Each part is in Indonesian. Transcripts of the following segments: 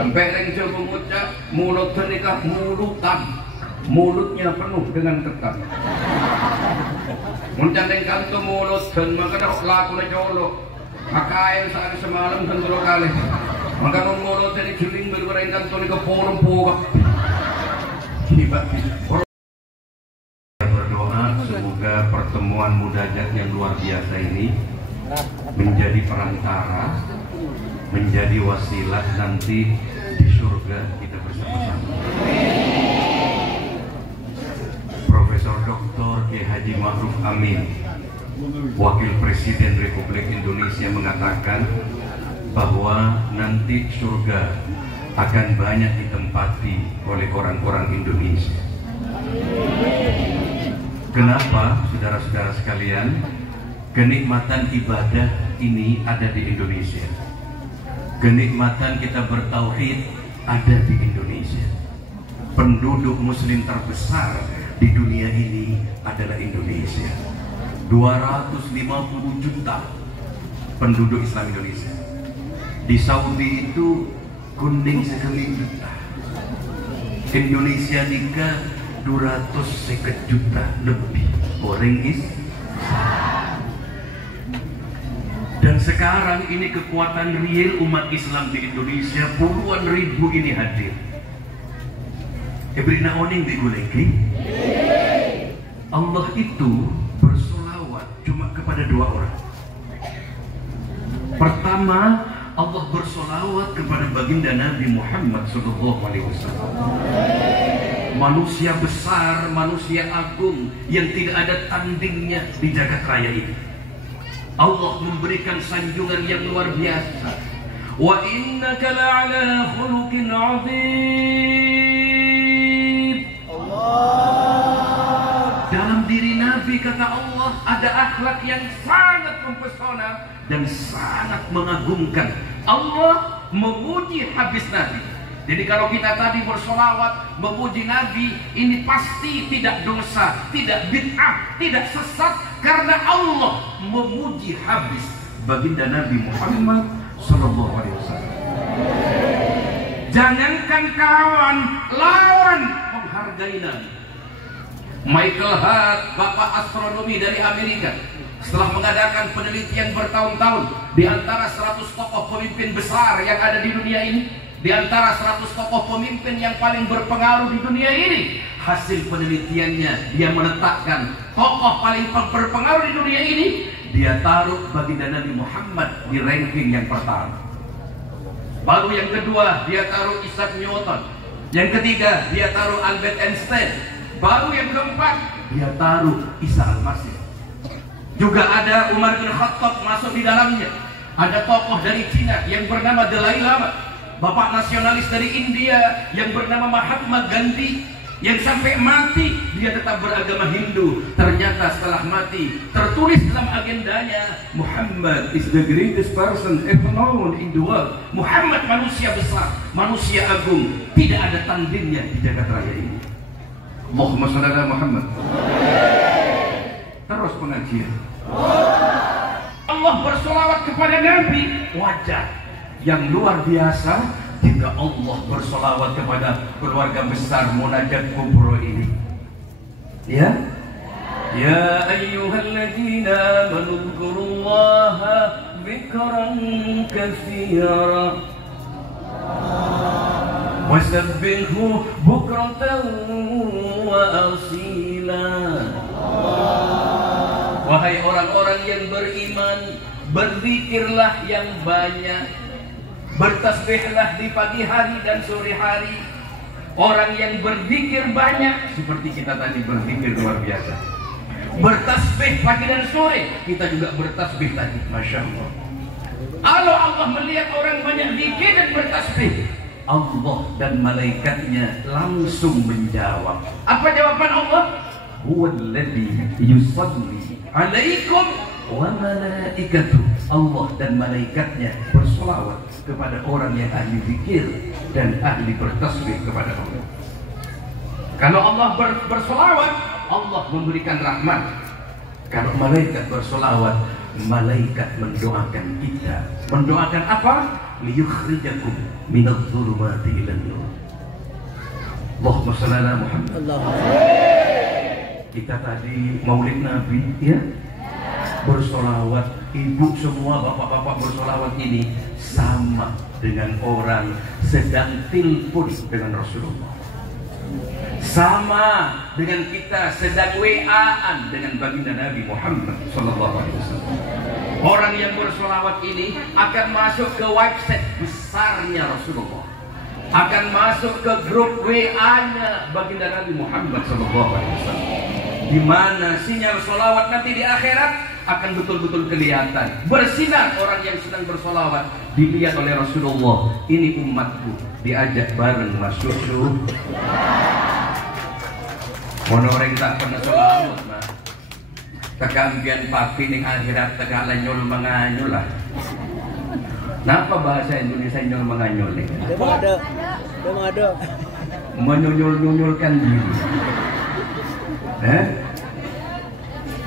Sampai yang coba mengucap mulut nikah mulutan, mulutnya penuh dengan ketan. Mencandeng kanto mulut dan maka dah laku na colok. Makain saat semalam dan dua kali. Maka mulut dari juling berbareng kanto ni keporong pogak. Berdoa semoga pertemuan munajat yang luar biasa ini menjadi perantara, menjadi wasilah nanti di surga kita bersama-sama. Profesor Dr. Kiai Haji Ma'ruf Amin, Wakil Presiden Republik Indonesia, mengatakan bahwa nanti surga akan banyak ditempati oleh orang-orang Indonesia. Kenapa, saudara-saudara sekalian? Kenikmatan ibadah ini ada di Indonesia. Kenikmatan kita bertauhid ada di Indonesia. Penduduk muslim terbesar di dunia ini adalah Indonesia. 250 juta penduduk Islam Indonesia. Di Saudi itu kuning sekali juta. Indonesia nikah 200 juta lebih orang Islam. Dan sekarang ini kekuatan real umat Islam di Indonesia puluhan ribu ini hadir. Ebrina oning diguleki. Allah itu bersolawat cuma kepada dua orang. Pertama, Allah bersolawat kepada baginda Nabi Muhammad SAW. Manusia besar, manusia agung yang tidak ada tandingnya di jagat raya ini. Allah memberikan sanjungan yang luar biasa. Wa innaka la'ala khuluqin 'adzim. Dalam diri Nabi, kata Allah, ada akhlak yang sangat mempesona dan sangat mengagumkan. Allah memuji habis Nabi. Jadi kalau kita tadi bersolawat memuji Nabi, ini pasti tidak dosa, tidak bid'ah, tidak sesat, karena Allah memuji habis baginda Nabi Muhammad SAW. Jangankan kawan, lawan menghargai Nabi. Michael Hart, bapak astronomi dari Amerika, setelah mengadakan penelitian bertahun-tahun di antara 100 tokoh pemimpin besar yang ada di dunia ini, di antara 100 tokoh pemimpin yang paling berpengaruh di dunia ini, hasil penelitiannya dia menetapkan tokoh paling berpengaruh di dunia ini, dia taruh baginda Nabi Muhammad di ranking yang pertama. Baru yang kedua dia taruh Isaac Newton, yang ketiga dia taruh Albert Einstein, baru yang keempat dia taruh Isa Al-Masih. Juga ada Umar bin Khattab masuk di dalamnya. Ada tokoh dari Cina yang bernama Dalai Lama, bapak nasionalis dari India yang bernama Mahatma Gandhi, yang sampai mati dia tetap beragama Hindu. Ternyata setelah mati tertulis dalam agendanya, Muhammad is the greatest person ever known in the world. Muhammad manusia besar, manusia agung, tidak ada tandingnya di jagat raya ini. Allahumma shalli ala Muhammad. Terus pengajian. Allah bersolawat kepada Nabi, wajar yang luar biasa jika Allah bersolawat kepada keluarga besar munajat kubro ini. Ya, ya ayyuhalladzina amanu dzkurullaha dzikran katsira wasabbihu bukratan wa asila. Wahai orang-orang yang beriman, berzikirlah yang banyak, bertasbihlah di pagi hari dan sore hari. Orang yang berzikir banyak, seperti kita tadi berzikir luar biasa, bertasbih pagi dan sore, kita juga bertasbih tadi, Masya Allah. Kalau Allah melihat orang banyak zikir dan bertasbih, Allah dan malaikatnya langsung menjawab. Apa jawaban Allah? Huwallazi yusalli alaikum wa malaikatuh. Allah dan malaikatnya bersolawat kepada orang yang ahli zikir dan ahli bertasbih kepada Allah. Kalau Allah bersolawat, Allah memberikan rahmat. Kalau malaikat bersolawat, malaikat mendoakan kita. Mendoakan apa? liyukhrijakum minadh-dhulumati ilan nur. Allahumma shalli ala Muhammad. Kita tadi maulid Nabi, ya, bersolawat. Ibu semua, bapak-bapak bersolawat ini sama dengan orang sedang telepon dengan Rasulullah. Sama dengan kita sedang WA-an dengan baginda Nabi Muhammad sallallahu alaihi wasallam. Orang yang bersolawat ini akan masuk ke website besarnya Rasulullah, akan masuk ke grup WA-nya baginda Nabi Muhammad sallallahu alaihi wasallam, di mana sinyal solawat nanti di akhirat akan betul-betul kelihatan, bersinar. Orang yang sedang bersolawat dilihat oleh Rasulullah, ini umatku, diajak bareng masuk surga. Ono orang tak pernah solawat, nah. Kekambian papi ning akhirat tegak lenyol menganyol lah. Napa bahasa Indonesia nyol menganyol nih? Dia ada. Menyunyul-nyunyulkan diri.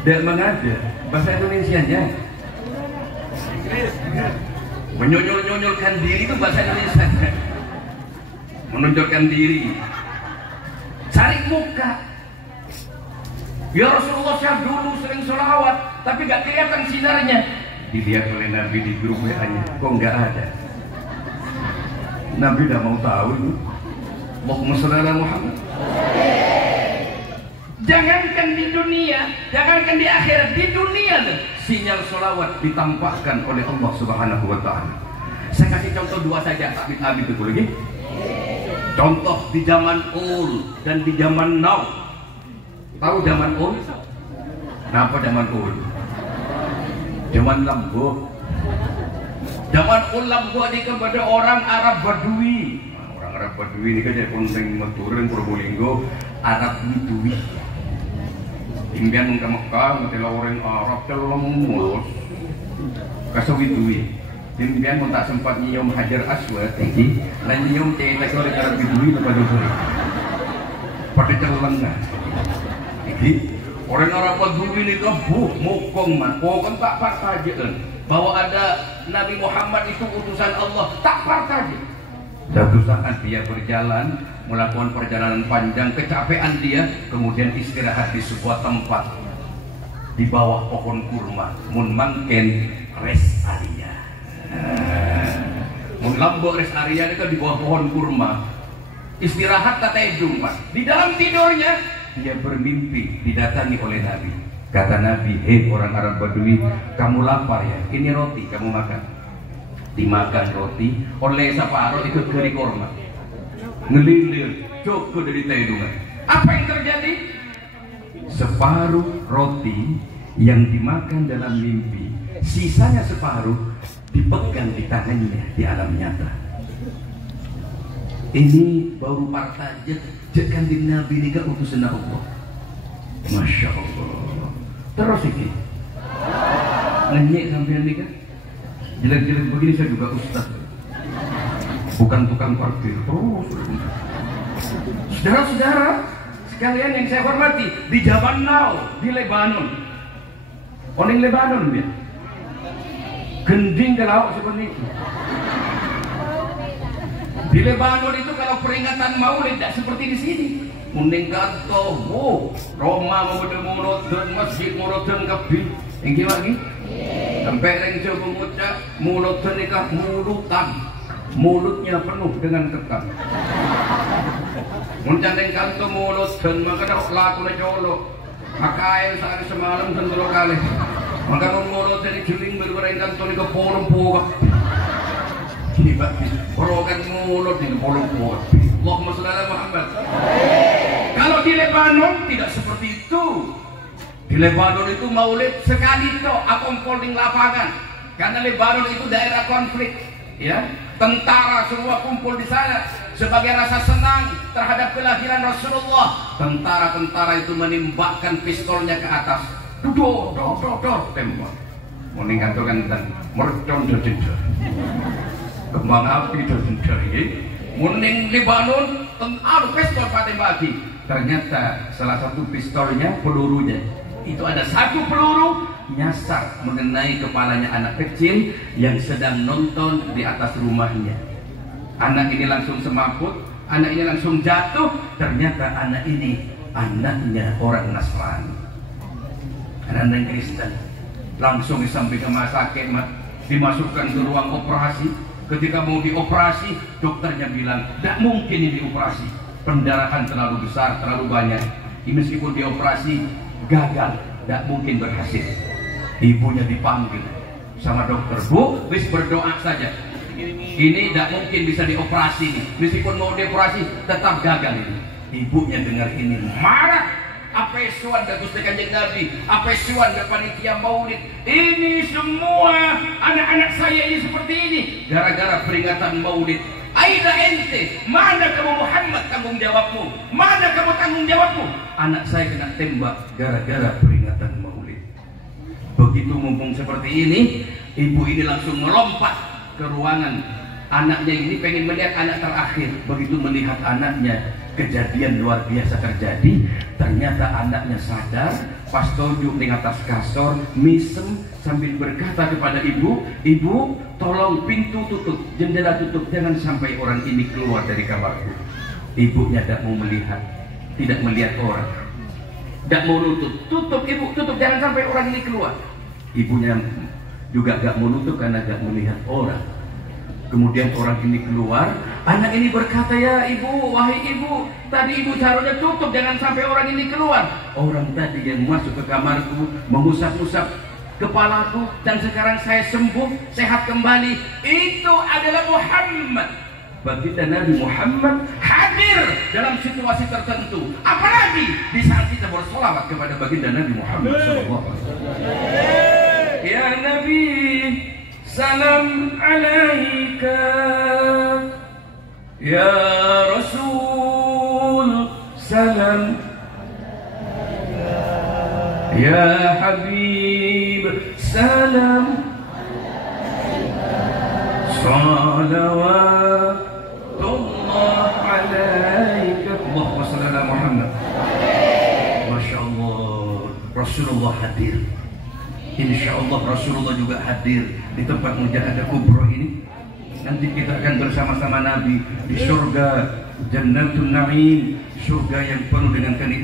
Dia mengada. Bahasa Indonesianya. Menyunyul-nyunyulkan diri itu bahasa Indonesia. Menunjukkan diri. Cari muka. Ya Rasulullah, saya dulu sering sholawat, tapi gak kelihatan sinarnya. Dilihat oleh Nabi di grup WA-nya, kok gak ada. Nabi udah mau tahu itu. Allahumma shalli ala Muhammad. Jangankan di dunia, jangankan di akhirat, di dunia sinyal sholawat ditampakkan oleh Allah Subhanahu wa ta'ala. Saya kasih contoh dua saja, abid itu lagi. Contoh di zaman old dan di zaman now. Tahu zaman old? Kenapa zaman old? Zaman lembu. Zaman old lembu ini kepada orang Arab Badui. Orang Arab Badui ini kan jadi penting Maturin, Probolinggo, Arab Badui. Impian ke Mekah, ngetela orang Arab telung mulus. Kasawidui. Impian tak sempat nyium Hajar Aswad tinggi, dan nyium cetak oleh Arab Badui lepas dulu. Pada celengah. Orang Arab Badui ini mukong mah, pokoknya tak partajaan bahwa ada Nabi Muhammad itu utusan Allah, tak partajaan. Suatu saat dia berjalan, melakukan perjalanan panjang, kecapean dia, kemudian istirahat di sebuah tempat di bawah pohon kurma, mun mangken rest area. Mun lambo rest area itu di bawah pohon kurma. Istirahat tak tedung, Pak. Di dalam tidurnya dia bermimpi didatangi oleh Nabi. Kata Nabi, hei orang Arab Badui, kamu lapar ya? Ini roti, kamu makan. Dimakan roti, oleh separuh ikut keri korma. Ngelilir, cukup dari tedungan. Apa yang terjadi? Separuh roti yang dimakan dalam mimpi, sisanya separuh dipegang di tangannya di alam nyata. Ini baru partajat. Jangan di Nabi ini gak utusan Allah. Masya Allah. Terus ini ngenyek sampai ini kan. Jelek-jelek begini saya juga ustaz, bukan tukang parkir. Terus saudara-saudara sekalian yang saya hormati, di zaman now di Lebanon, orang Lebanon ya, gending ke laut seperti itu. Di Lebanon itu kalau peringatan Maulid tidak seperti di sini. Mending kanto, Roma mudah-mudahan masjid mudah-mudahan kebi. Yang gimana? Sampai yang coba mengucap mulut nikah mulutan, mulutnya penuh dengan kekang. Mencandeng kanto mulut dan maka dah laku na colok. Makain saat semalam dan dulu kali. Maka mulut dari jeling berberang kanto nikah polong-polong. Ini bagus, porokan mulut ini polong-polong. Allahumma shalli ala Muhammad. Kalau di Lebanon tidak seperti itu. Di Lebanon itu maulid sekali toh akompol di lapangan. Karena Lebanon itu daerah konflik, ya. Tentara semua kumpul di sana sebagai rasa senang terhadap kelahiran Rasulullah. Tentara-tentara itu menembakkan pistolnya ke atas. Dor, tembak. Meninggalkan dan mercon jejak. Kembang api jejak ini. Muning Lebanon tentara pistol patembaki. Ternyata salah satu pistolnya pelurunya itu ada satu peluru nyasar mengenai kepalanya anak kecil yang sedang nonton di atas rumahnya. Anak ini langsung semaput, anak ini langsung jatuh. Ternyata anak ini anaknya orang Nasrani, anak Kristen. Langsung sampai ke rumah sakit, dimasukkan ke ruang operasi. Ketika mau dioperasi, dokternya bilang tidak mungkin ini dioperasi, pendarahan terlalu besar, terlalu banyak. Meskipun dioperasi gagal, tidak mungkin berhasil. Ibunya dipanggil sama dokter, Bu, wis berdoa saja, ini tidak mungkin bisa dioperasi nih. Meskipun mau dioperasi tetap gagal ini. Ibunya dengar ini marah. Apa suan ke Gusti Kanjeng Nabi, apa suan ke panitia maulid, ini semua anak-anak saya ini seperti ini gara-gara peringatan maulid. Aida ente, mana kamu Muhammad tanggung jawabmu? Mana kamu tanggung jawabmu? Anak saya kena tembak gara-gara peringatan maulid. Begitu mumpung seperti ini, ibu ini langsung melompat ke ruangan. Anaknya ini pengen melihat anak terakhir. Begitu melihat anaknya, kejadian luar biasa terjadi. Ternyata anaknya sadar, pas duduk di atas kasur, misem sambil berkata kepada ibu, "Ibu, tolong pintu tutup, jendela tutup, jangan sampai orang ini keluar dari kamarku." Ibunya tidak mau melihat, tidak melihat orang, tidak mau nutup. "Tutup ibu, tutup, jangan sampai orang ini keluar." Ibunya juga tidak mau nutup karena tidak melihat orang. Kemudian orang ini keluar, anak ini berkata, "Ya ibu, wahai ibu, tadi ibu taruhnya tutup, jangan sampai orang ini keluar." Orang tadi yang masuk ke kamarku, mengusap-usap kepalaku, dan sekarang saya sembuh, sehat kembali, itu adalah Muhammad. Baginda Nabi Muhammad hadir dalam situasi tertentu. Apalagi di saat kita bersolawat kepada baginda Nabi Muhammad SAW. Ya Nabi, salam alaika, ya Rasul, salam, ya Habib, salam, salawatullah alaika. Allahumma salli ala Muhammad. Masya Allah, Rasulullah hadir. Insya Allah Rasulullah juga hadir di tempat mujahadah kubro ini. Nanti kita akan bersama-sama Nabi di surga Jannatul Na'im, surga yang penuh dengan kenikmatan.